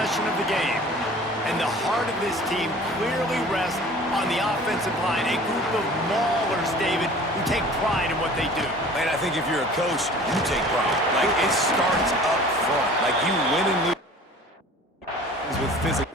possession of the game. And the heart of this team clearly rests on the offensive line. A group of maulers, David, who take pride in what they do. And I think if you're a coach, you take pride. Like, it starts up front. Like, you win and lose with physical.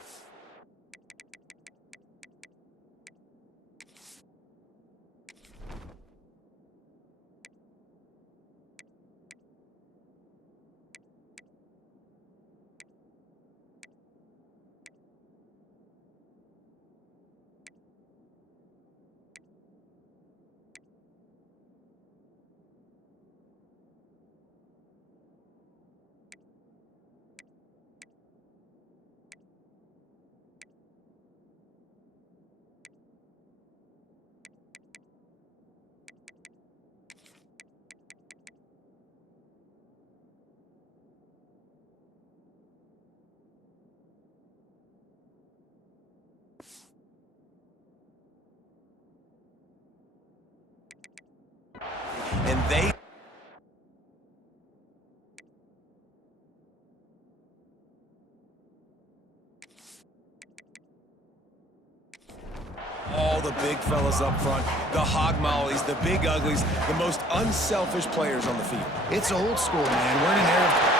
And they... all the big fellas up front, the hog mollies, the big uglies, the most unselfish players on the field. It's old school, man. We're in an era of...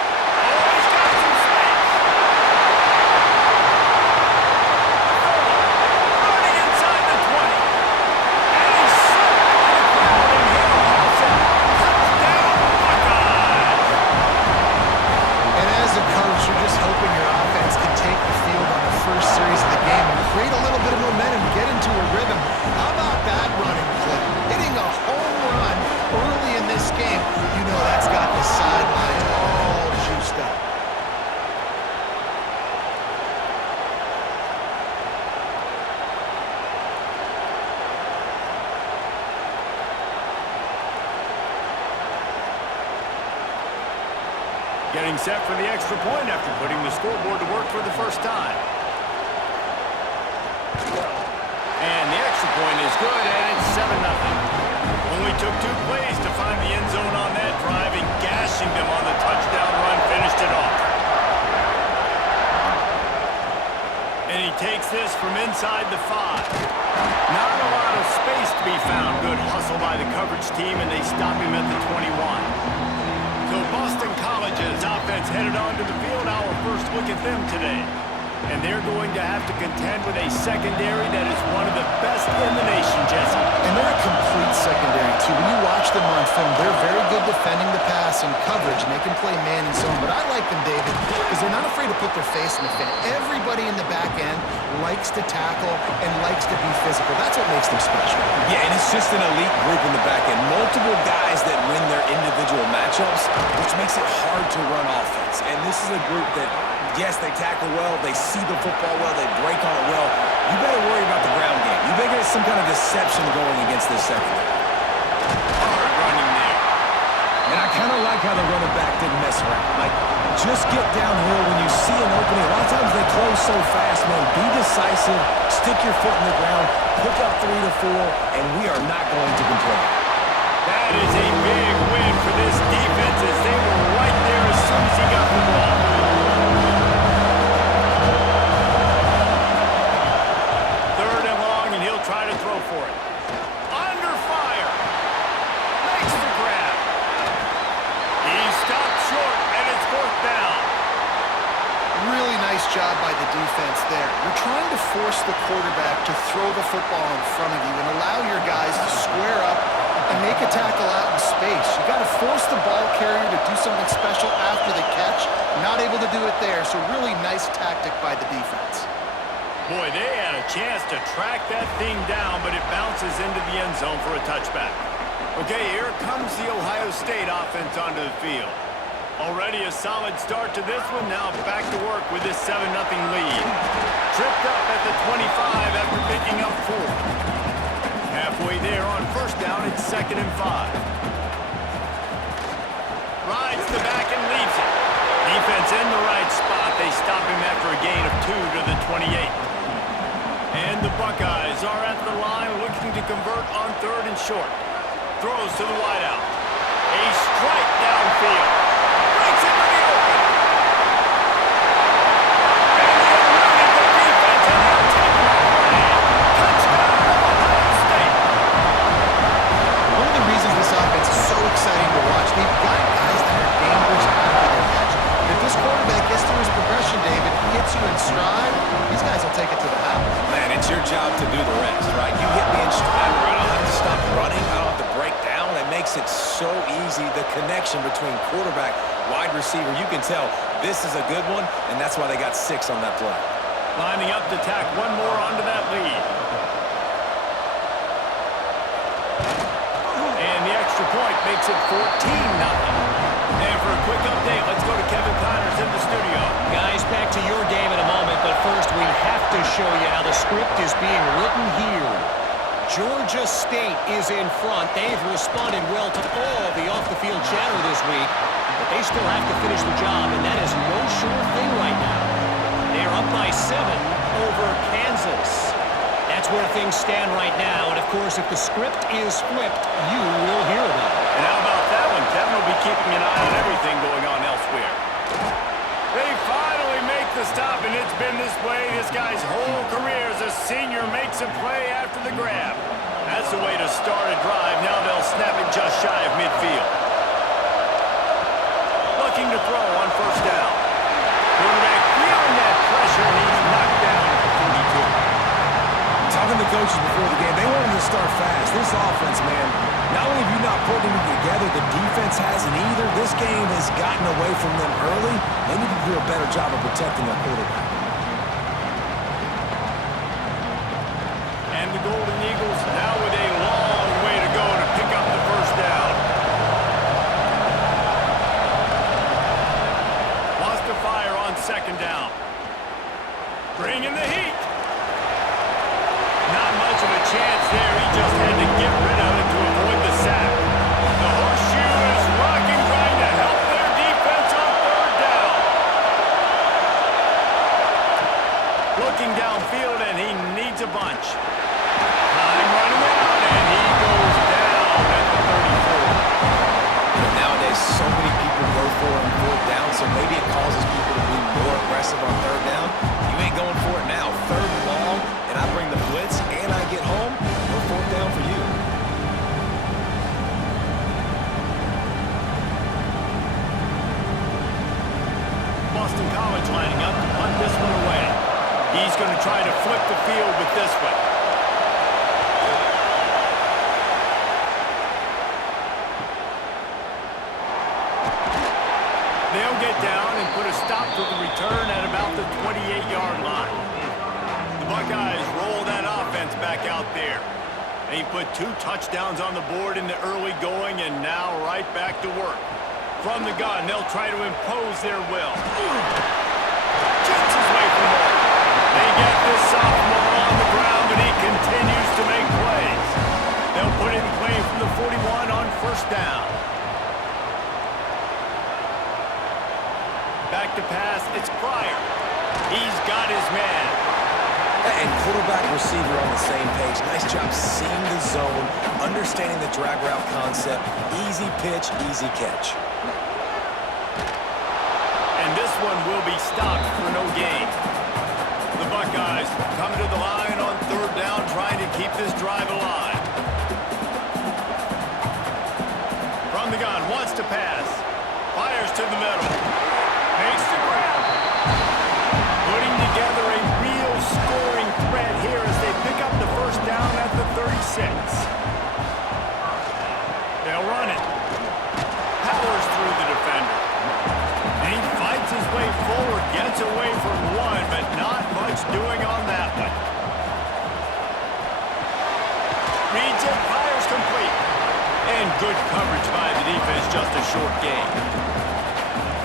Getting set for the extra point after putting the scoreboard to work for the first time. And the extra point is good, and it's 7-0. Only took 2 plays to find the end zone on that drive, and gashing them on the touchdown run finished it off. And he takes this from inside the 5. Not a lot of space to be found. Good hustle by the coverage team, and they stop him at the 21. So Boston College's offense headed onto the field. Our first look at them today. And they're going to have to contend with a secondary that is one of the best in the nation, Jesse. And they're a complete secondary, too. When you watch them on film, they're very good defending the pass and coverage, and they can play man and zone. But I like them, David, because they're not afraid to put their face in the fan. Everybody in the back end likes to tackle and likes to be physical. That's what makes them special. Yeah, and it's just an elite group in the back end. Multiple guys that win their individual matchups, which makes it hard to run offense. And this is a group that, yes, they tackle well, they see the football well, they break on it well. You better worry about the ground game. You better get some kind of deception going against this secondary. Hard running there. And I kind of like how the running back didn't mess around. Like, just get downhill when you see an opening. A lot of times they close so fast, man. Be decisive, stick your foot in the ground, pick up 3 to 4, and we are not going to complain. That is a big win for this defense as they were right there as soon as he got the ball. Try to throw for it. Under fire. Makes the grab. He stopped short, and it's 4th down. Really nice job by the defense there. You're trying to force the quarterback to throw the football in front of you and allow your guys to square up and make a tackle out in space. You got to force the ball carrier to do something special after the catch. Not able to do it there, so really nice tactic by the defense. Boy, they had a chance to track that thing down, but it bounces into the end zone for a touchback. Okay, here comes the Ohio State offense onto the field. Already a solid start to this one. Now back to work with this 7-0 lead. Tripped up at the 25 after picking up 4. Halfway there on 1st down, it's 2nd and 5. Rides the back and leaves it. Defense in the right spot. They stop him after a gain of 2 to the 28. And the Buckeyes are at the line looking to convert on 3rd and short. Throws to the wideout. A strike downfield. Breaks into the open. connection between quarterback, wide receiver. You can tell this is a good one, and that's why they got 6 on that play. Lining up to tack one more onto that lead. And the extra point makes it 14-0. And for a quick update, let's go to Kevin Connors in the studio. Guys, back to your game in a moment, but first we have to show you how the script is being written here. Georgia State is in front. They've responded well to all the off-the-field chatter this week, but they still have to finish the job, and that is no sure thing right now. They're up by 7 over Kansas. That's where things stand right now, and of course, if the script is flipped, you will hear about it. And how about that one? Kevin will be keeping an eye on everything going on elsewhere. They finally make the stop, and it's been this way this guy's whole career as a senior makes a play after the grab. That's the way to start a drive. Now they'll snap it just shy of midfield. Looking to throw on first down. Quarterback feeling that pressure, and he's knocked down at the 42. Talking to coaches before the game, they wanted to start fast. This offense, man, not only have you not put it together, the defense hasn't either. This game has gotten away from them early. They need to do a better job of protecting their quarterback. And the Golden Eagles now with a long way to go to pick up the first down. Wants to fire on second down. Bringing the heat. Not much of a chance there. He just had to get rid of it to avoid the sack. The horseshoe is rocking, trying to help their defense on third down. Looking downfield, and he needs a bunch. Time running out, and he goes down at the 34. Nowadays, so many people go for it on fourth down, so maybe it causes people to be more aggressive on third down. You ain't going for it now. Third and long, and I bring the blitz, and I get home. No fourth down for you. Boston College lining up to punt this one away. He's going to try to flip the field with this one. They'll get down and put a stop to the return at about the 28-yard line. The Buckeyes roll that offense back out there. They put 2 touchdowns on the board in the early going, and now right back to work. From the gun, they'll try to impose their will. Jets his way from more. They get this sophomore on the ground, but he continues to make plays. They'll put it in play from the 41 on first down. Back to pass, it's Pryor. He's got his man. And quarterback receiver on the same page. Nice job seeing the zone, understanding the drag route concept. Easy pitch, easy catch. And this one will be stopped for no gain. The Buckeyes come to the line on third down, trying to keep this drive alive. From the gun, wants to pass. Fires to the middle. Makes the grab. Putting together a real scoring threat here as they pick up the first down at the 36. They'll run it. Powers through the defender. And he fights his way forward, gets away from one, but not much doing on that one. Reads it, fires complete. And good coverage by the defense, just a short gain.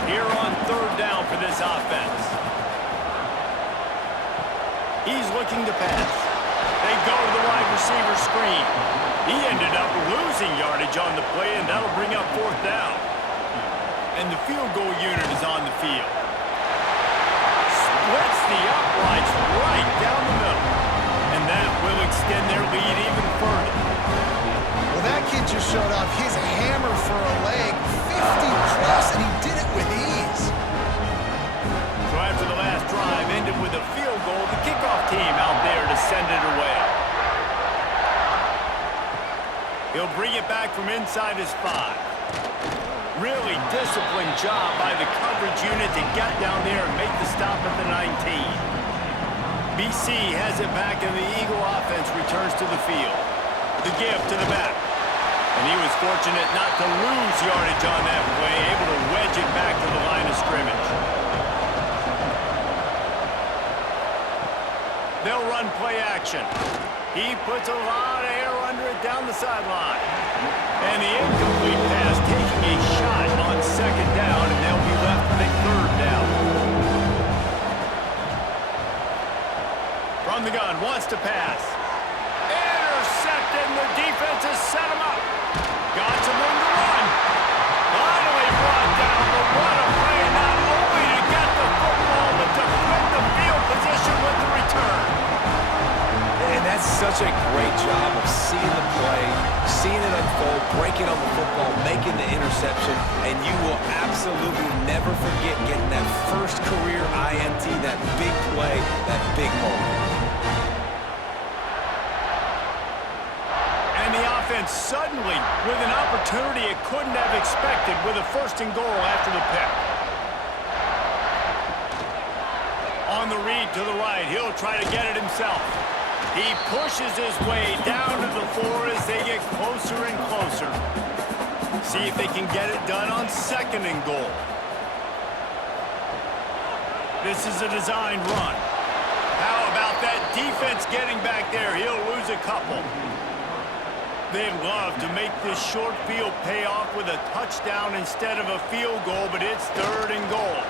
Here on third down for this offense. He's looking to pass. They go to the wide receiver screen. He ended up losing yardage on the play, and that'll bring up fourth down. And the field goal unit is on the field. Splits the uprights right down the middle. And that will extend their lead even further. Well, that kid just showed off his hammer for a leg, 50-plus, and he did it with ease. So after the last drive ended with a field goal, the kickoff team out there to send it away. He'll bring it back from inside his 5. Really disciplined job by the coverage unit to get down there and make the stop at the 19. BC has it back, and the Eagle offense returns to the field. The give to the back. And he was fortunate not to lose yardage on that play, able to wedge it back to the line of scrimmage. They'll run play action. He puts a lot of air under it down the sideline. And the incomplete pass taking a shot on second down, and they'll be left with a third down. From the gun, wants to pass. Intercepted, and the defense has set him up. Got some room to run. Finally brought down, but what a play, not only to get the football, but to flip the field position with the return. And that's such a great job of seeing the play, seeing it unfold, breaking on the football, making the interception, and you will absolutely never forget getting that first career INT, that big play, that big moment. And the offense suddenly with an opportunity it couldn't have expected with a first and goal after the pick. On the read to the right, he'll try to get it himself. He pushes his way down to the floor as they get closer and closer. See if they can get it done on second and goal. This is a designed run. How about that defense getting back there? He'll lose a couple. They'd love to make this short field pay off with a touchdown instead of a field goal, but it's third and goal.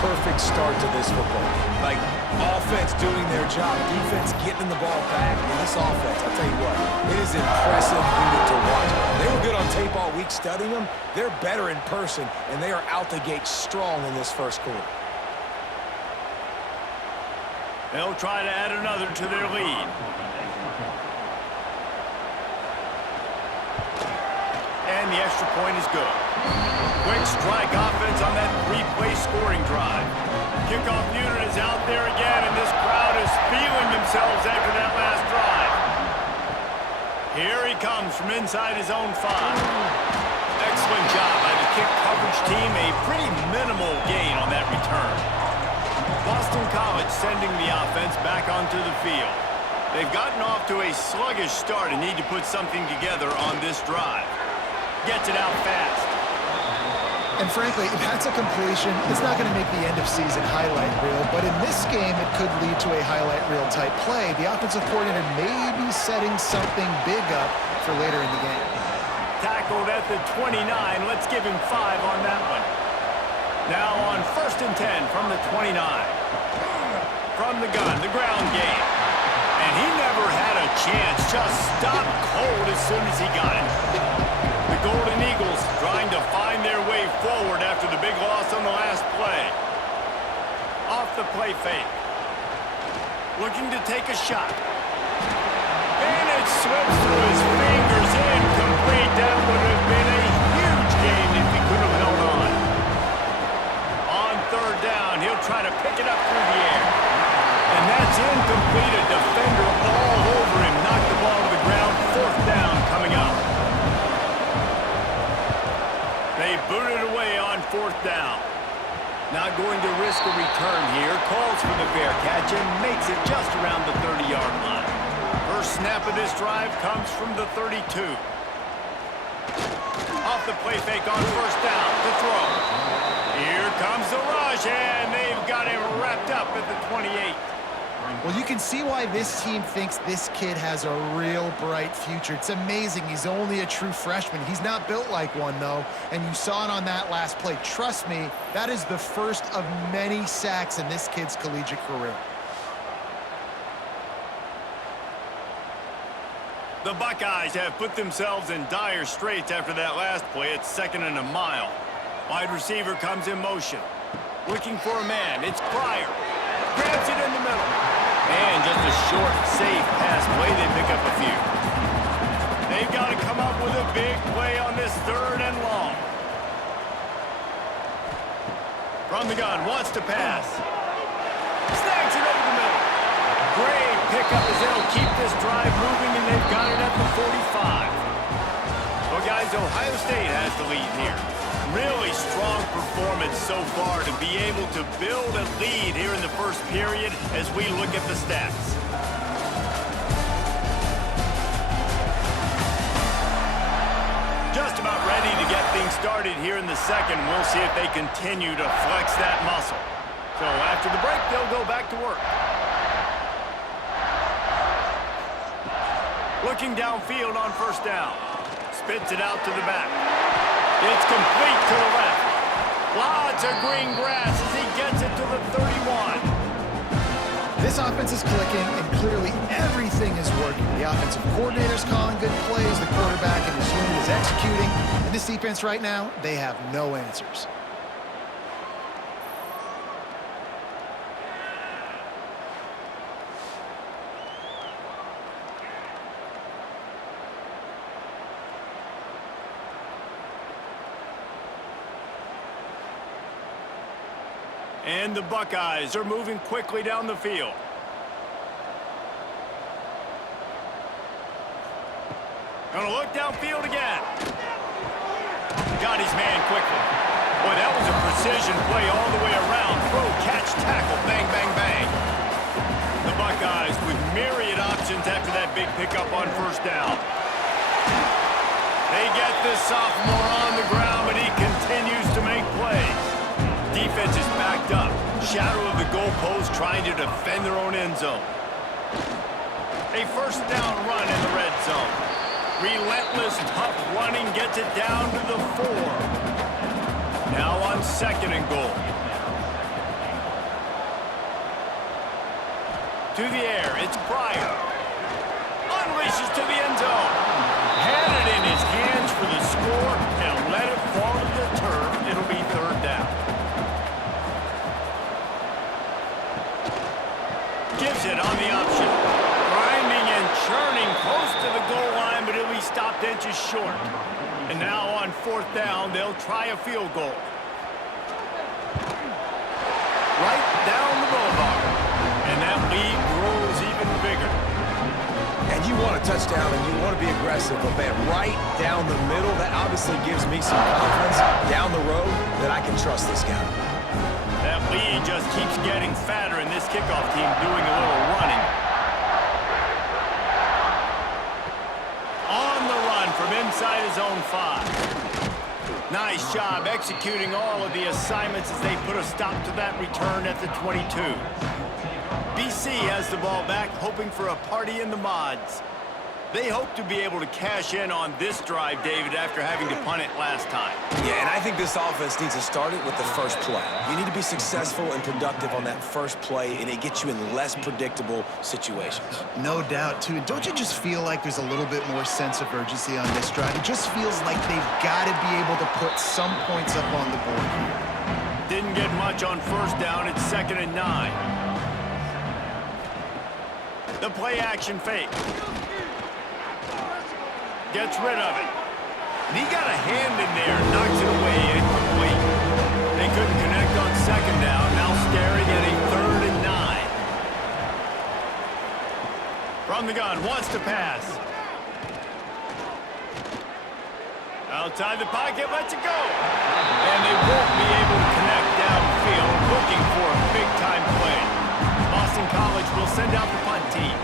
Perfect start to this football. Like, offense doing their job, defense getting the ball back, and this offense, I'll tell you what, it is impressive unit to watch. They were good on tape all week studying them. They're better in person, and they are out the gate strong in this first quarter. They'll try to add another to their lead. And the extra point is good. Quick strike offense on that three-play scoring drive. Kickoff unit is out there again, and this crowd is feeling themselves after that last drive. Here he comes from inside his own 5. Excellent job by the kick coverage team. A pretty minimal gain on that return. Boston College sending the offense back onto the field. They've gotten off to a sluggish start and need to put something together on this drive. Gets it out fast. And frankly, if that's a completion, it's not going to make the end-of-season highlight reel, but in this game, it could lead to a highlight reel type play. The offensive coordinator may be setting something big up for later in the game. Tackled at the 29. Let's give him 5 on that one. Now on 1st and 10 from the 29. From the gun, the ground game. And he never had a chance. Just stopped cold as soon as he got it. The Golden Eagles trying to find their way forward after the big loss on the last play. Off the play fake. Looking to take a shot. And it slips through his fingers. Incomplete. That would have been a huge game if he could have held on. On 3rd down, he'll try to pick it up through the air. And that's incomplete. A defender all over him. Knocked the ball to the ground. 4th down coming up. They boot it away on 4th down. Not going to risk a return here. Calls for the fair catch and makes it just around the 30-yard line. First snap of this drive comes from the 32. Off the play fake on 1st down to throw. Here comes the rush, and they've got him wrapped up at the 28. Well, you can see why this team thinks this kid has a real bright future. It's amazing. He's only a true freshman. He's not built like one, though, and you saw it on that last play. Trust me, that is the first of many sacks in this kid's collegiate career. The Buckeyes have put themselves in dire straits after that last play. It's 2nd and a mile. Wide receiver comes in motion. Looking for a man. It's Pryor. Grabs it in the middle. And just a short, safe pass play. They pick up a few. They've got to come up with a big play on this 3rd and long. From the gun, wants to pass. Snags it over the middle. Great pickup as they'll keep this drive moving, and they've got it at the 45. Well, guys, Ohio State has the lead here. Really strong performance so far to be able to build a lead here in the first period as we look at the stats. Just about ready to get things started here in the second. We'll see if they continue to flex that muscle. So after the break, they'll go back to work. Looking downfield on first down. Spits it out to the back. It's complete to the left. Lots of green grass as he gets it to the 31. This offense is clicking, and clearly everything is working. The offensive coordinator's calling good plays, the quarterback and his unit is executing, and this defense right now, they have no answers. And the Buckeyes are moving quickly down the field. Gonna look downfield again. Got his man quickly. Boy, that was a precision play all the way around. Throw, catch, tackle, bang, bang, bang. The Buckeyes with myriad options after that big pickup on first down. They get this sophomore on the ground, but he continues to make plays. Defense is backed up. Shadow of the goalpost trying to defend their own end zone. A first down run in the red zone. Relentless, tough running gets it down to the 4. Now on second and goal. To the air, it's Pryor. Unleashes to the end zone. Had it in his hands for the score and let it fall to the turf. It'll be third down. Gives it on the option. Grinding and churning close to the goal line, but it'll be stopped inches short. And now on fourth down, they'll try a field goal. Right down the boulevard. And that lead grows even bigger. And you want a touchdown and you want to be aggressive, but man, right down the middle, that obviously gives me some confidence down the road that I can trust this guy. That lead just keeps getting fatter, and this kickoff team doing a little running. On the run from inside his own 5. Nice job executing all of the assignments as they put a stop to that return at the 22. BC has the ball back, hoping for a party in the mods. They hope to be able to cash in on this drive, David, after having to punt it last time. Yeah, and I think this offense needs to start it with the first play. You need to be successful and productive on that first play, and it gets you in less predictable situations. No doubt, too. Don't you just feel like there's a little bit more sense of urgency on this drive? It just feels like they've got to be able to put some points up on the board here. Didn't get much on first down. It's 2nd and 9. The play action fake. Gets rid of it. And he got a hand in there, knocks it away, incomplete. They couldn't connect on second down, now staring at a 3rd and 9. From the gun, wants to pass. Outside the pocket, lets it go. And they won't be able to connect downfield, looking for a big-time play. Boston College will send out the punt team.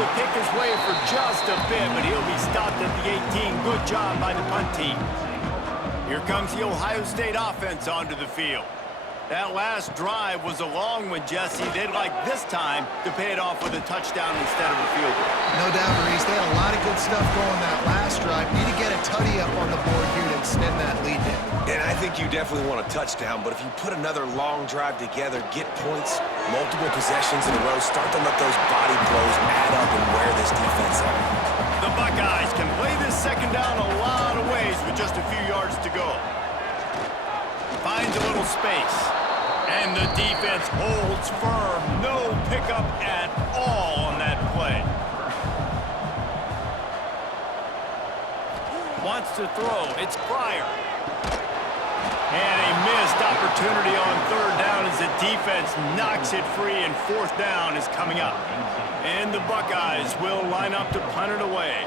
To pick his way for just a bit, but he'll be stopped at the 18. Good job by the punt team. Here comes the Ohio State offense onto the field. That last drive was a long one, Jesse. They'd like this time to pay it off with a touchdown instead of a field goal. No doubt, Reese. They had a lot of good stuff going that last drive. Need to get a tutty up on the board here to extend that lead down. And I think you definitely want a touchdown, but if you put another long drive together, get points, multiple possessions in a row, start to let those body blows add up and wear this defense out. The Buckeyes can play this second down a lot of ways with just a few yards to go. Finds a little space. And the defense holds firm. No pickup at all on that play. Wants to throw. It's Pryor. And a missed opportunity on third down as the defense knocks it free, and fourth down is coming up. And the Buckeyes will line up to punt it away.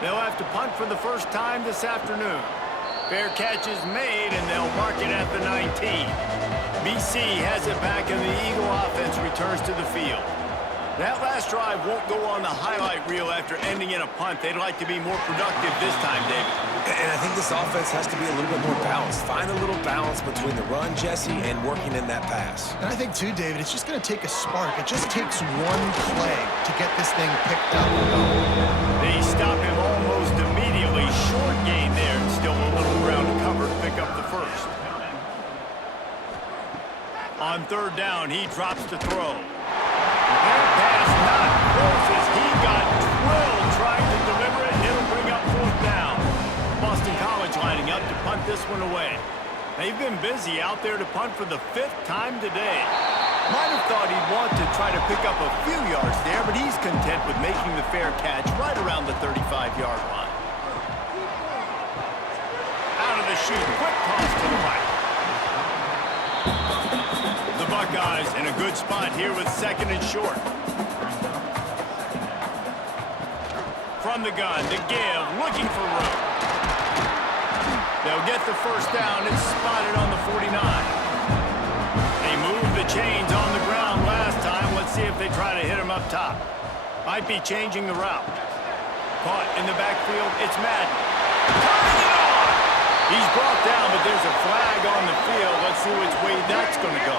They'll have to punt for the first time this afternoon. Fair catch is made, and they'll mark it at the 19. BC has it back, and the Eagle offense returns to the field. That last drive won't go on the highlight reel after ending in a punt. They'd like to be more productive this time, David. And I think this offense has to be a little bit more balanced. Find a little balance between the run, Jesse, and working in that pass. And I think, too, David, it's just going to take a spark. It just takes one play to get this thing picked up and going. They stop him almost immediately. Short gain there, and still a little ground to cover to pick up the first. On third down, he drops to throw. That pass not close as he got drilled trying to deliver it, and it'll bring up fourth down. Boston College lining up to punt this one away. They've been busy out there to punt for the fifth time today. Might have thought he'd want to try to pick up a few yards there, but he's content with making the fair catch right around the 35-yard line. Out of the chute, quick toss to the right. The Buckeyes in a good spot here with second and short. From the gun to give, looking for room. They'll get the first down. It's spotted on the 49. They moved the chains on the ground last time. Let's see if they try to hit him up top. Might be changing the route. Caught in the backfield. It's Madden. Turning it on! He's brought down, but there's a flag on the field. Let's see which way that's going to go.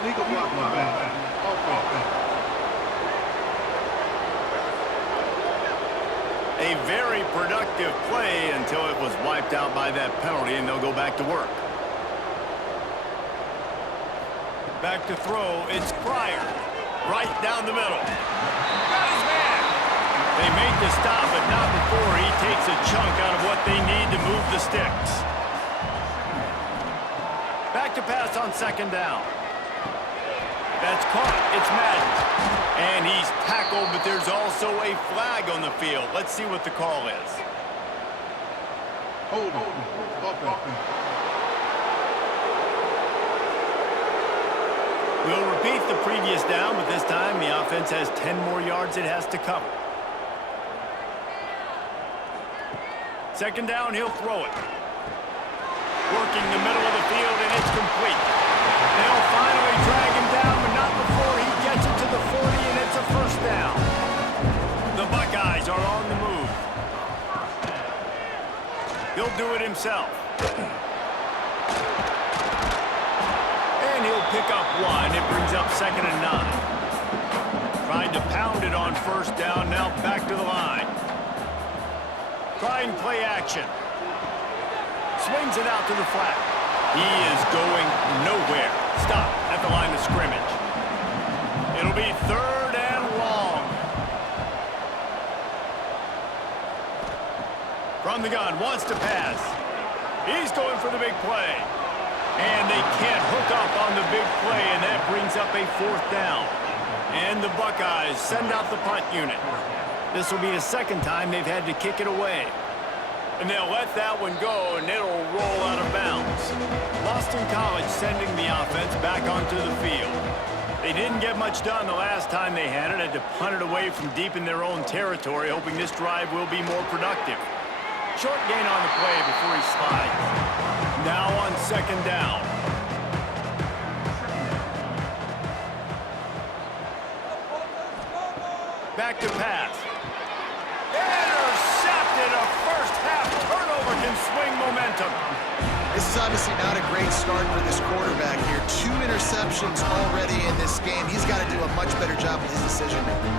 Illegal blocking, man. A very productive play until it was wiped out by that penalty, and they'll go back to work. Back to throw, it's Pryor. Right down the middle. Got his man! They make the stop, but not before he takes a chunk out of what they need to move the sticks. Back to pass on second down. That's caught. It's Madden. And he's tackled, but there's also a flag on the field. Let's see what the call is. Hold on. We'll repeat the previous down, but this time the offense has 10 more yards it has to cover. Second down, he'll throw it. Working the middle of the field, and it's complete. They'll finally drag him down, but not before he gets it to the 40, and it's a first down. The Buckeyes are on the move. He'll do it himself. And he'll pick up one. It brings up second and 9. Trying to pound it on first down, now back to the line. Trying play action. Swings it out to the flat. He is going nowhere. Stop at the line of scrimmage. It'll be third and long. From the gun, wants to pass. He's going for the big play. And they can't hook up on the big play, and that brings up a fourth down. And the Buckeyes send out the punt unit. This will be the second time they've had to kick it away. And they'll let that one go, and it'll roll out of bounds. Boston College sending the offense back onto the field. They didn't get much done the last time they had to punt it away from deep in their own territory, hoping this drive will be more productive. Short gain on the play before he slides. Now on second down. Back to pass. Intercepted. A first half turnover can swing momentum. This is obviously not a great start for this quarterback here. 2 interceptions already in this game. He's got to do a much better job with his decision-making.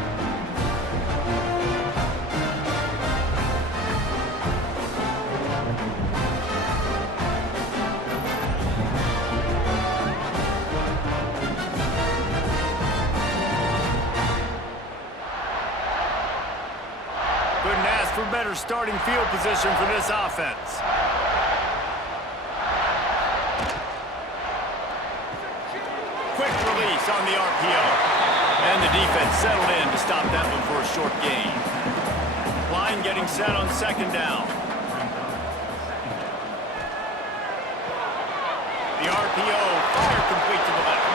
Couldn't ask for better starting field position for this offense. Quick release on the RPO. And the defense settled in to stop that one for a short gain. Line getting set on second down. RPO, fire complete to the left.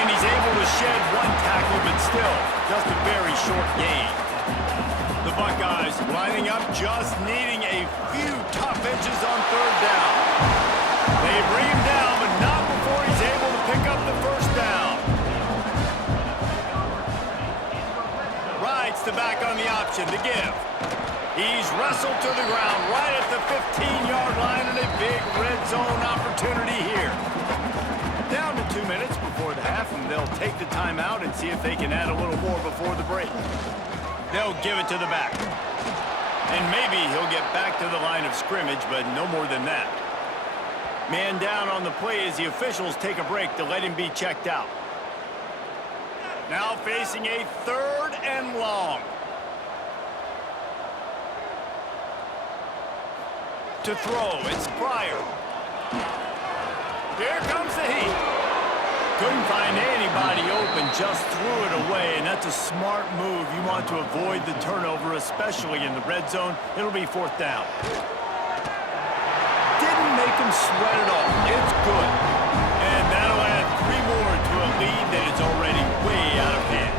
And he's able to shed one tackle, but still, just a very short gain. The Buckeyes lining up, just needing a few tough inches on third down. They bring him down, but not before he's able to pick up the first down. Rides the back on the option to give. He's wrestled to the ground right at the 15-yard line, and a big red zone opportunity here. Down to 2 minutes before the half, and they'll take the timeout and see if they can add a little more before the break. They'll give it to the back. And maybe he'll get back to the line of scrimmage, but no more than that. Man down on the play as the officials take a break to let him be checked out. Now facing a 3rd and long. To throw, it's Pryor. Here comes the heat. Couldn't find anybody open, just threw it away, and that's a smart move. You want to avoid the turnover, especially in the red zone. It'll be 4th down. Didn't make him sweat at all. It's good. And that'll add 3 more to a lead that is already way out of hand.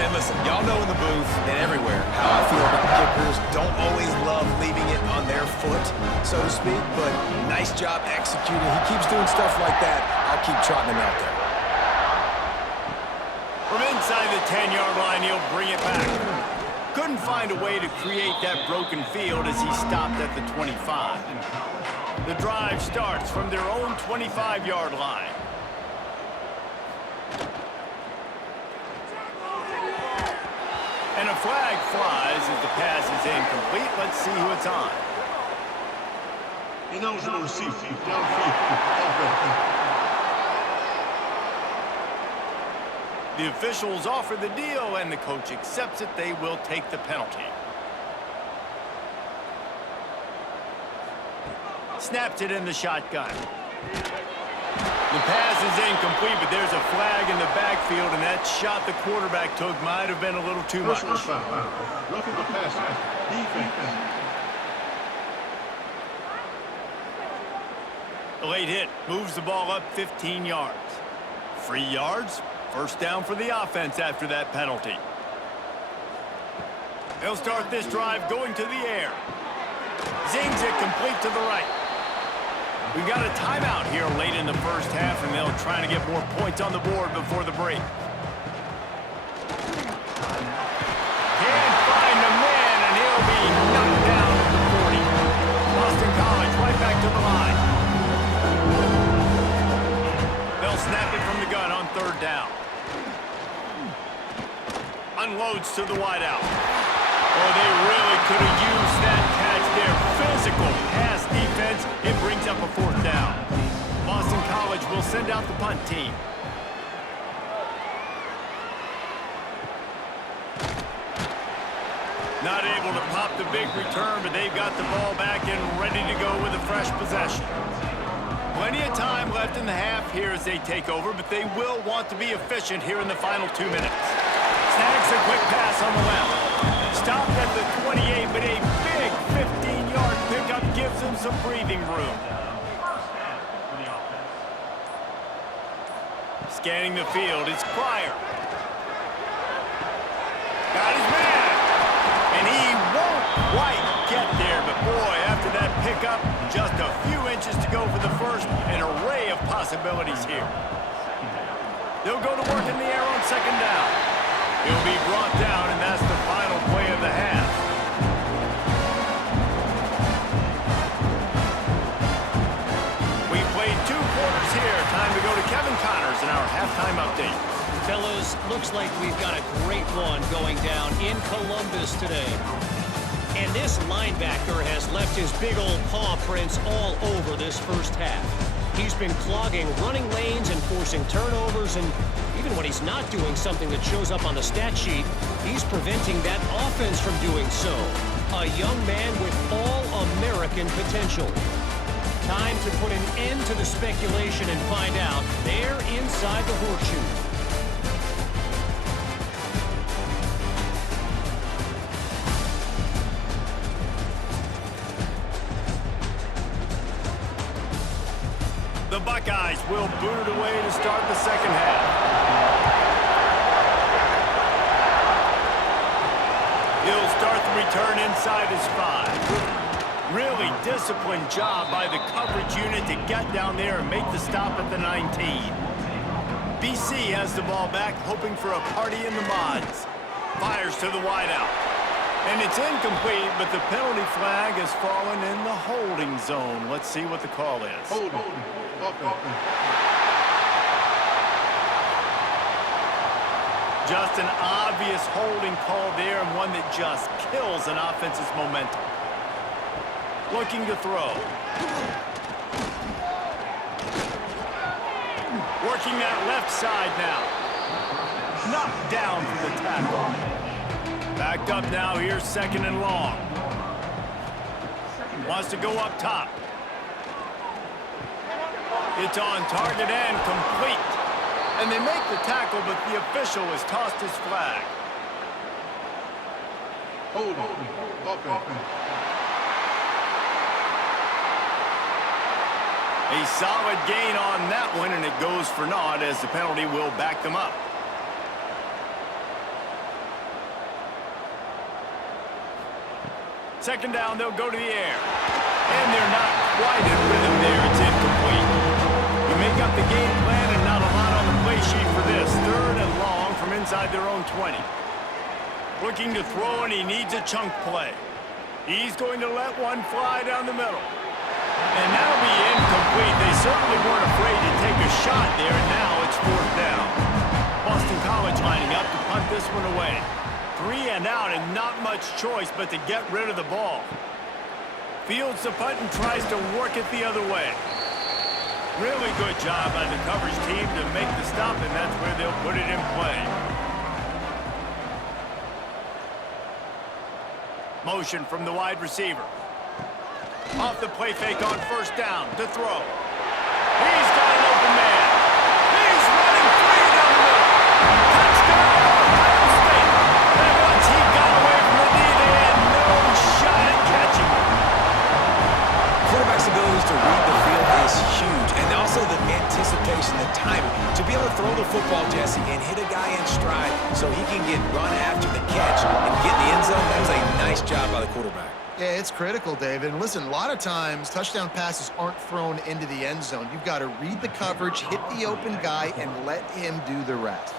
And listen, y'all know in the booth and everywhere how I feel about kickers. Don't always love leaving it on their foot, so to speak, but nice job executing. He keeps doing stuff like that. I'll keep trotting him out there. From inside the 10-yard line, he'll bring it back. Couldn't find a way to create that broken field as he stopped at the 25. The drive starts from their own 25-yard line. And a flag flies as the pass is incomplete. Let's see who it's on. Ineligible receiver, downfield. The officials offer the deal, and the coach accepts it. They will take the penalty. Snaps it in the shotgun. The pass is incomplete, but there's a flag in the backfield, and that shot the quarterback took might have been a little too much. Personal foul. Roughing the passer. Defense. A late hit moves the ball up 15 yards. 3 yards, 1st down for the offense after that penalty. They'll start this drive going to the air. Zings it complete to the right. We've got a timeout here late in the first half, and they'll try to get more points on the board before the break. Can't find a man, and he'll be knocked down at the 40. Boston College right back to the line. They'll snap it from the gun on 3rd down. Unloads to the wideout. Oh, they really could have used that catch there. Physical pass defense. It brings up a 4th down. Boston College will send out the punt team. Not able to pop the big return, but they've got the ball back and ready to go with a fresh possession. Plenty of time left in the half here as they take over, but they will want to be efficient here in the final 2 minutes. Snags a quick pass on the left. Stopped at the 28, but a big 15-yard pickup gives him some breathing room. Scanning the field, it's Pryor. Got his man. And he won't quite get there, but boy, after that pickup, just a few inches to go for the first. An array of possibilities here. They'll go to work in the air on 2nd down. He'll be brought down, and that's the final play of the half. We've played 2 quarters here. Time to go to Kevin Connors in our halftime update. Fellas, looks like we've got a great one going down in Columbus today. And this linebacker has left his big old paw prints all over this first half. He's been clogging running lanes and forcing turnovers, and even when he's not doing something that shows up on the stat sheet, he's preventing that offense from doing so. A young man with all-American potential. Time to put an end to the speculation and find out there inside the horseshoe. The the Buckeyes will boot it away to start the second half. He'll start the return inside his 5. Really disciplined job by the coverage unit to get down there and make the stop at the 19. BC has the ball back, hoping for a party in the mods. Fires to the wideout. And it's incomplete, but the penalty flag has fallen in the holding zone. Let's see what the call is. Holding. Offense. Just an obvious holding call there, and one that just kills an offense's momentum. Looking to throw. Working that left side now. Knocked down for the tackle. Backed up now, here's second and long. Wants to go up top. It's on target and complete. And they make the tackle, but the official has tossed his flag. Holding. Offense. A solid gain on that one, and it goes for naught as the penalty will back them up. Second down, they'll go to the air. And they're not quite in rhythm there. It's incomplete. You make up the game plan and not a lot on the play sheet for this. Third and long from inside their own 20. Looking to throw, and he needs a chunk play. He's going to let one fly down the middle. And that'll be incomplete. They certainly weren't afraid to take a shot there, and now it's fourth down. Boston College lining up to punt this one away. 3 and out, and not much choice but to get rid of the ball. Fields the punt and tries to work it the other way. Really good job by the coverage team to make the stop, and that's where they'll put it in play. Motion from the wide receiver. Off the play fake on first down to throw. He's got an open man. He's running free down the middle. Touchdown, Ohio State. And once he got away from the knee, they had no shot at catching him. Quarterback's abilities to read the field is huge, and also the anticipation, the timing. To be able to throw the football, Jesse, and hit a guy in stride so he can get run after the catch and get in the end zone, that was a nice job by the quarterback. Yeah, it's critical, David. And listen, a lot of times, touchdown passes aren't thrown into the end zone. You've got to read the coverage, hit the open guy, and let him do the rest.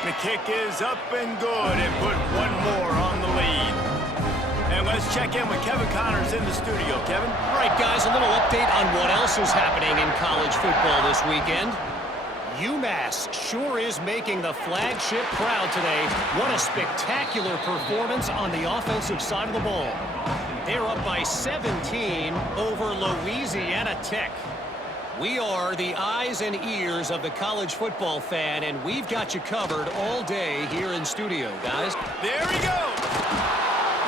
The kick is up and good, and put one more on the lead. And let's check in with Kevin Connors in the studio. Kevin? All right, guys, a little update on what else is happening in college football this weekend. UMass sure is making the flagship proud today. What a spectacular performance on the offensive side of the ball. They're up by 17 over Louisiana Tech. We are the eyes and ears of the college football fan, and we've got you covered all day here in studio, guys. There he goes.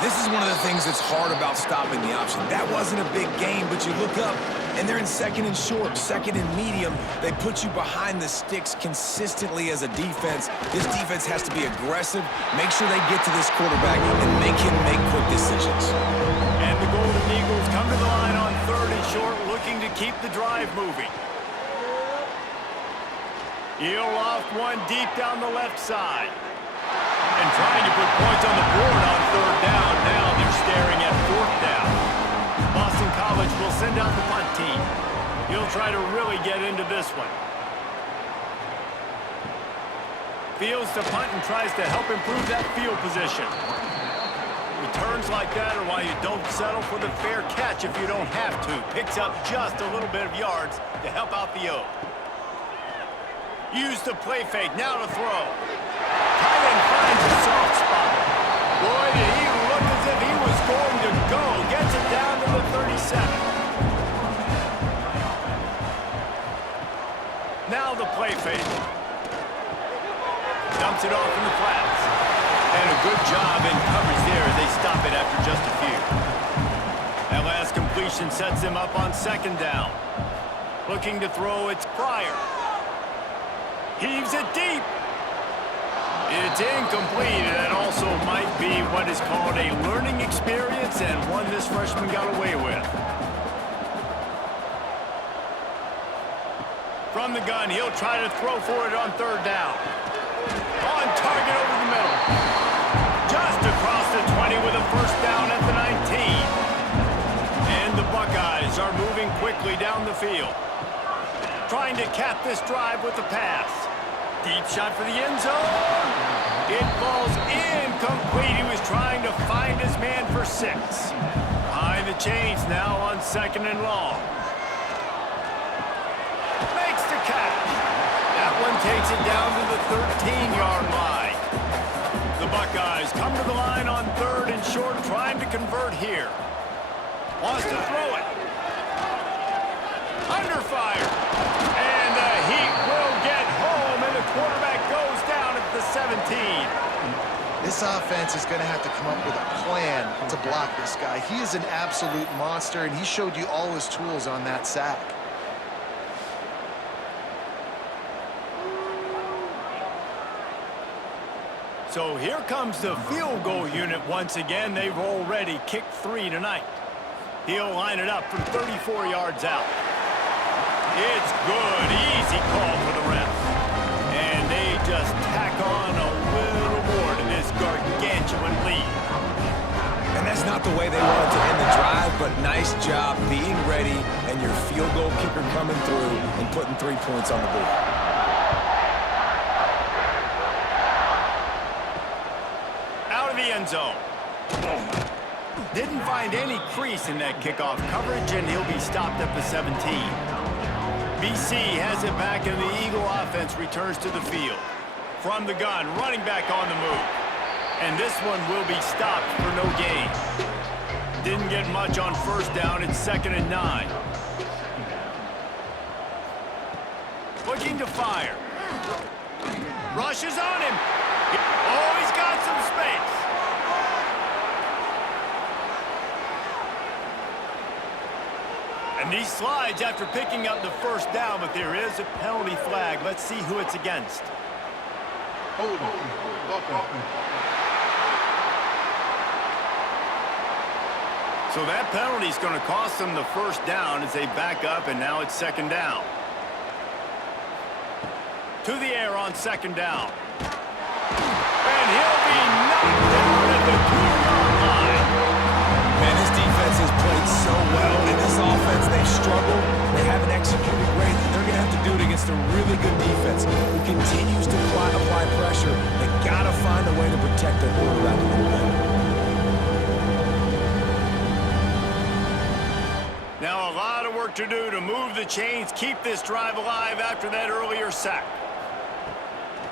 This is one of the things that's hard about stopping the option. That wasn't a big gain, but you look up, and they're in second and short, second and medium. They put you behind the sticks consistently as a defense. This defense has to be aggressive, make sure they get to this quarterback, and make him make quick decisions. And the Golden Eagles come to the line on third and short, looking to keep the drive moving. He'll loft one deep down the left side. And trying to put points on the board on third down. Now they're staring at fourth down. Boston College will send out the punt team. He'll try to really get into this one. Fields the punt and tries to help improve that field position. Returns like that are why you don't settle for the fair catch if you don't have to. Picks up just a little bit of yards to help out the O. Use the play fake, now to throw. Tight end finds a soft spot. Boy, did he look as if he was going to go. Gets it down to the 37. Now the play fake. Dumps it off in the flats. And a good job in coverage there. They stop it after just a few. That last completion sets them up on second down. Looking to throw, it's Pryor. Heaves it deep. It's incomplete. That also might be what is called a learning experience, and one this freshman got away with. From the gun, he'll try to throw for it on third down. On target over the middle. Just across the 20 with a first down at the 19. And the Buckeyes are moving quickly down the field. Trying to cap this drive with a pass. Deep shot for the end zone. It falls incomplete. He was trying to find his man for 6. Behind the chains now on 2nd and long. Makes the catch. That one takes it down to the 13-yard line. The Buckeyes come to the line on 3rd and short, trying to convert here. Wants to throw it. Under fire. And the Heat will get home, and the quarterback goes down at the 17. This offense is going to have to come up with a plan to block this guy. He is an absolute monster, and he showed you all his tools on that sack. So here comes the field goal unit once again. They've already kicked 3 tonight. He'll line it up from 34 yards out. It's good. Easy call for the ref. And they just tack on a little more to this gargantuan lead. And that's not the way they wanted to end the drive, but nice job being ready and your field goal kicker coming through and putting 3 points on the board. Out of the end zone. Didn't find any crease in that kickoff coverage, and he'll be stopped at the 17. BC has it back, and the Eagle offense returns to the field. From the gun, running back on the move. And this one will be stopped for no gain. Didn't get much on first down. It's 2nd and 9. Looking to fire. Rushes on him. Oh, he's got some space. And he slides after picking up the first down, but there is a penalty flag. Let's see who it's against. Hold on. Offense. So that penalty is going to cost them the first down as they back up, and now it's 2nd down. To the air on 2nd down. And he'll be knocked down at the 2-yard line. Man, this defense has played so well. In this offense, they've struggled. They haven't executed great. They're going to have to do it against a really good defense who continues to apply pressure. They got to find a way to protect their quarterback a little better. Now a lot of work to do to move the chains, keep this drive alive after that earlier sack.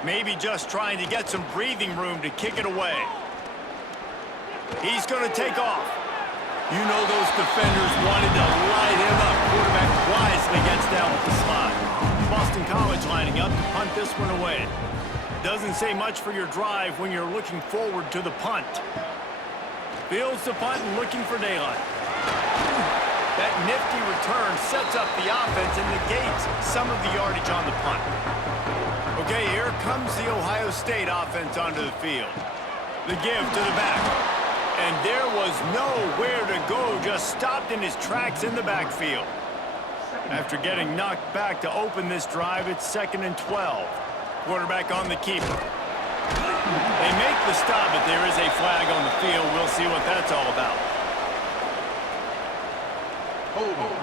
Maybe just trying to get some breathing room to kick it away. He's going to take off. You know those defenders wanted to light him up. Quarterback wisely gets down with the slide. Boston College lining up to punt this one away. Doesn't say much for your drive when you're looking forward to the punt. Fields the punt and looking for daylight. That nifty return sets up the offense and negates some of the yardage on the punt. Okay, here comes the Ohio State offense onto the field. The give to the back. And there was nowhere to go, just stopped in his tracks in the backfield. After getting knocked back to open this drive, it's 2nd and 12. Quarterback on the keeper. They make the stop, but there is a flag on the field. We'll see what that's all about. Hold on.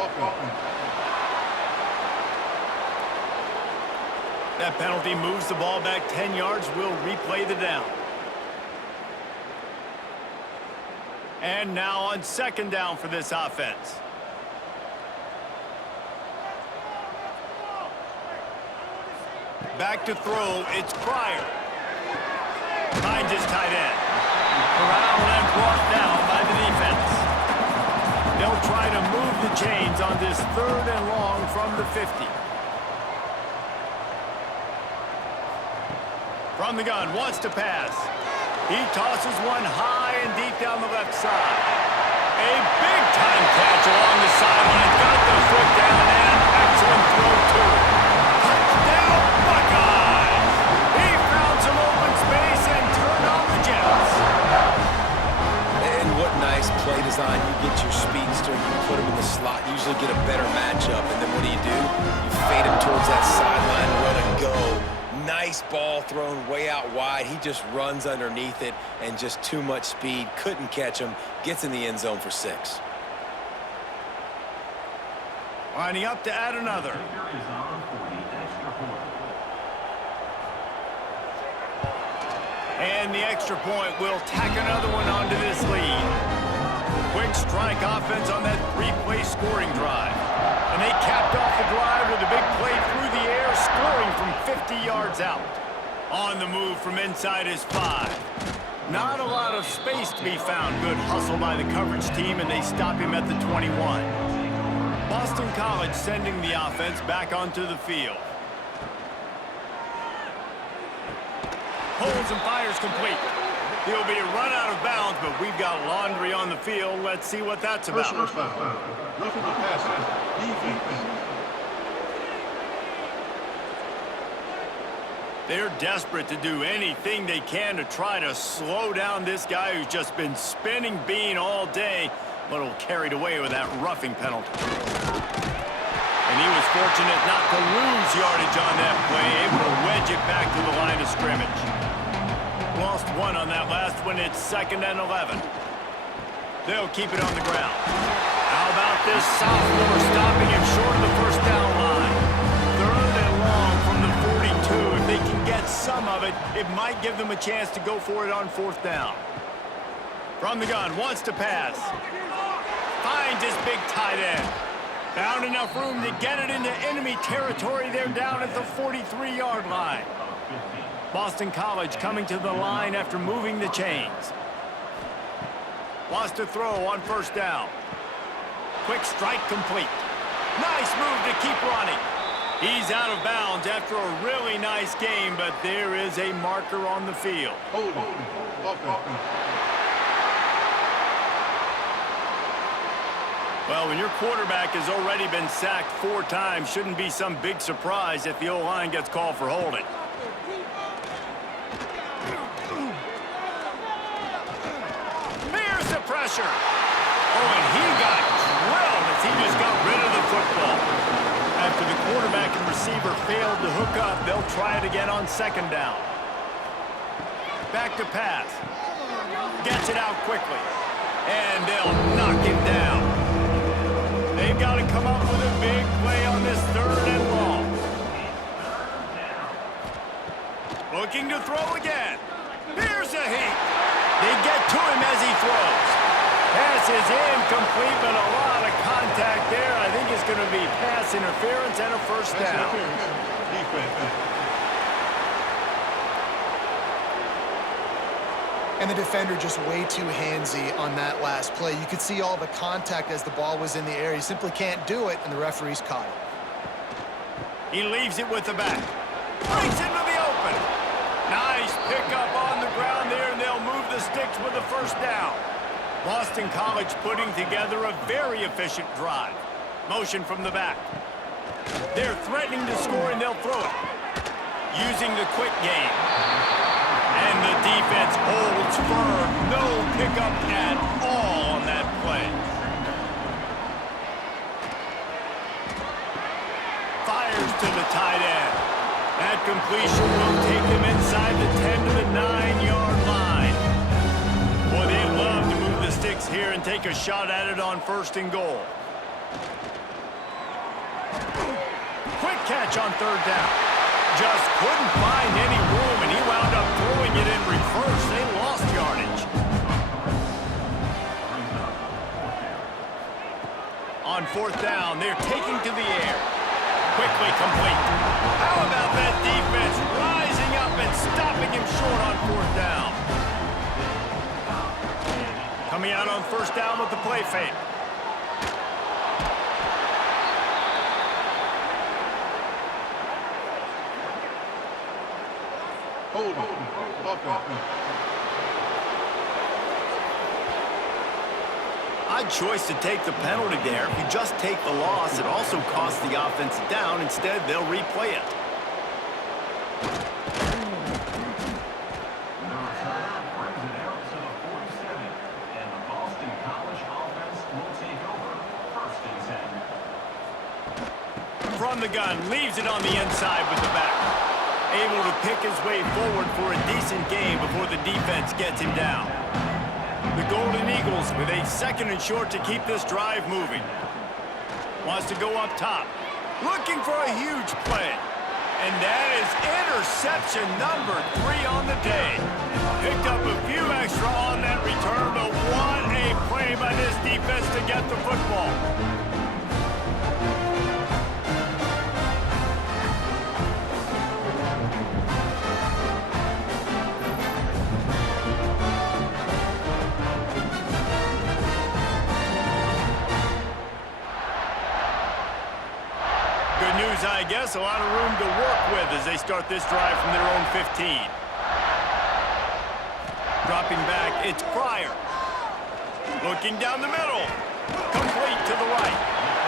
Offense. That penalty moves the ball back 10 yards. We'll replay the down. And now on 2nd down for this offense. Back to throw, it's Pryor. Finds his tight end. Corralled and brought down by the defense. They'll try to move the chains on this 3rd and long from the 50. From the gun, wants to pass. He tosses one high and deep down the left side. A big-time catch along the sideline. Got the foot down and an excellent throw, too. Touchdown, Buckeyes! He found some open space and turned on the Jets. And what nice play design. You get your speedster, you put him in the slot, usually get a better matchup, and then what do? You fade him towards towards that sideline. What a go. Nice ball thrown way out wide. He just runs underneath it and just too much speed. Couldn't catch him. Gets in the end zone for 6. Lining up to add another. And the extra point will tack another one onto this lead. Quick strike offense on that 3-play scoring drive. And they capped off the drive with a big play through the air, scoring from 50 yards out. On the move from inside his 5. Not a lot of space to be found. Good hustle by the coverage team, and they stop him at the 21. Boston College sending the offense back onto the field. Holds and fires complete. He'll be run out of bounds, but we've got laundry on the field. Let's see what that's about. Personal foul. Roughing the passer. Defense. They're desperate to do anything they can to try to slow down this guy who's just been spinning bean all day, but will carried away with that roughing penalty. And he was fortunate not to lose yardage on that play, able to wedge it back to the line of scrimmage. Lost 1 on that last one. It's 2nd and 11. They'll keep it on the ground. How about this sophomore stopping him short of the first down line? 3rd and long from the 42. If they can get some of it, it might give them a chance to go for it on 4th down. From the gun, wants to pass. Finds his big tight end. Found enough room to get it into enemy territory. They're down at the 43-yard line. Boston College coming to the line after moving the chains. Wants to throw on 1st down. Quick strike complete. Nice move to keep running. He's out of bounds after a really nice game, but there is a marker on the field. Hold on. Offense. Well, when your quarterback has already been sacked 4 times, shouldn't be some big surprise if the O-line gets called for holding. Here's the pressure. Oh, and he got drilled as he just got rid of the football. After the quarterback and receiver failed to hook up, they'll try it again on 2nd down. Back to pass. Gets it out quickly. And they'll knock him down. They've got to come up with a big play on this 3rd and long. Looking to throw again. Here's a heat. They get to him as he throws. Pass is incomplete, but a lot of contact there. I think it's going to be pass interference and a 1st down. Defense. And the defender just way too handsy on that last play. You could see all the contact as the ball was in the air. He simply can't do it, and the referee's caught it. He leaves it with the back. Breaks into the open. Nice pickup on the ground there, and they'll move the sticks with a 1st down. Boston College putting together a very efficient drive. Motion from the back. They're threatening to score, and they'll throw it. Using the quick game. And the defense holds firm. No pickup at all on that play. Fires to the tight end. That completion will take him inside the 10 to the 9-yard line. Boy, they'd love to move the sticks here and take a shot at it on 1st and goal. Quick catch on 3rd down. Just couldn't find any room, and he wound up throwing it in reverse. They lost yardage. On 4th down, they're taking to the air. Quickly complete. How about that defense rising up and stopping him short on 4th down? Coming out on 1st down with the play fake. Hold on. Offense. Odd choice to take the penalty there. If you just take the loss, it also costs the offense down. Instead, they'll replay it. From from the gun, leaves it on the inside with the back. Able to pick his way forward for a decent gain before the defense gets him down. The Golden Eagles with a 2nd and short to keep this drive moving. Wants to go up top. Looking for a huge play. And that is interception number 3 on the day. Picked up a few extra on that return, but what a play by this defense to get the football. Good news, I guess. A lot of room to work with as they start this drive from their own 15. Dropping back, it's Pryor. Looking down the middle. Complete to the right.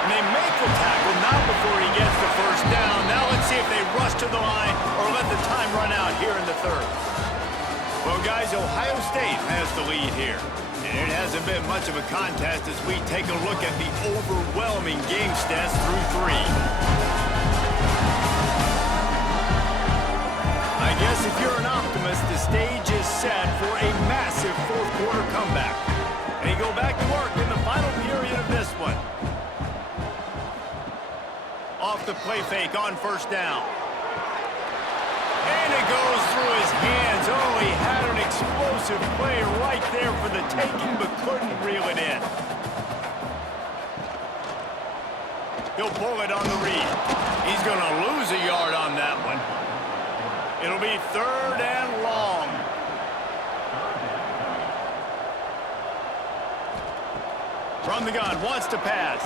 And they make the tackle, not before he gets the first down. Now let's see if they rush to the line or let the time run out here in the 3rd. Well, guys, Ohio State has the lead here. And it hasn't been much of a contest as we take a look at the overwhelming game stats through 3. I guess if you're an optimist, the stage is set for a massive 4th quarter comeback. They go back to work in the final period of this one. Off the play fake on 1st down. And it goes through his hands. Oh, he had an explosive play right there for the taking, but couldn't reel it in. He'll pull it on the read. He's going to lose a yard on that one. It'll be 3rd and long. From the gun, wants to pass.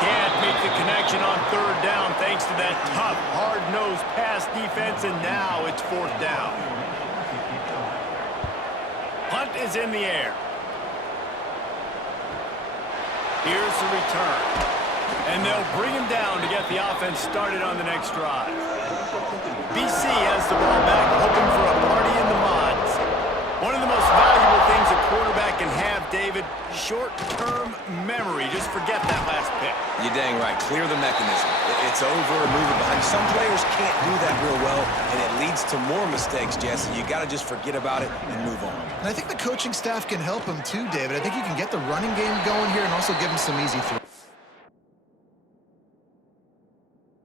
Can't make the connection on 3rd down thanks to that tough, hard-nosed pass defense, and now it's 4th down. Punt is in the air. Here's the return. And they'll bring him down to get the offense started on the next drive. BC has the ball back, hoping for a party in the mods. One of the most valuable things a quarterback can have, David, short-term memory. Just forget that last pick. You're dang right. Clear the mechanism. It's over, move it behind. Some players can't do that real well, and it leads to more mistakes, Jesse. You got to just forget about it and move on. And I think the coaching staff can help him too, David. I think you can get the running game going here and also give him some easy throws.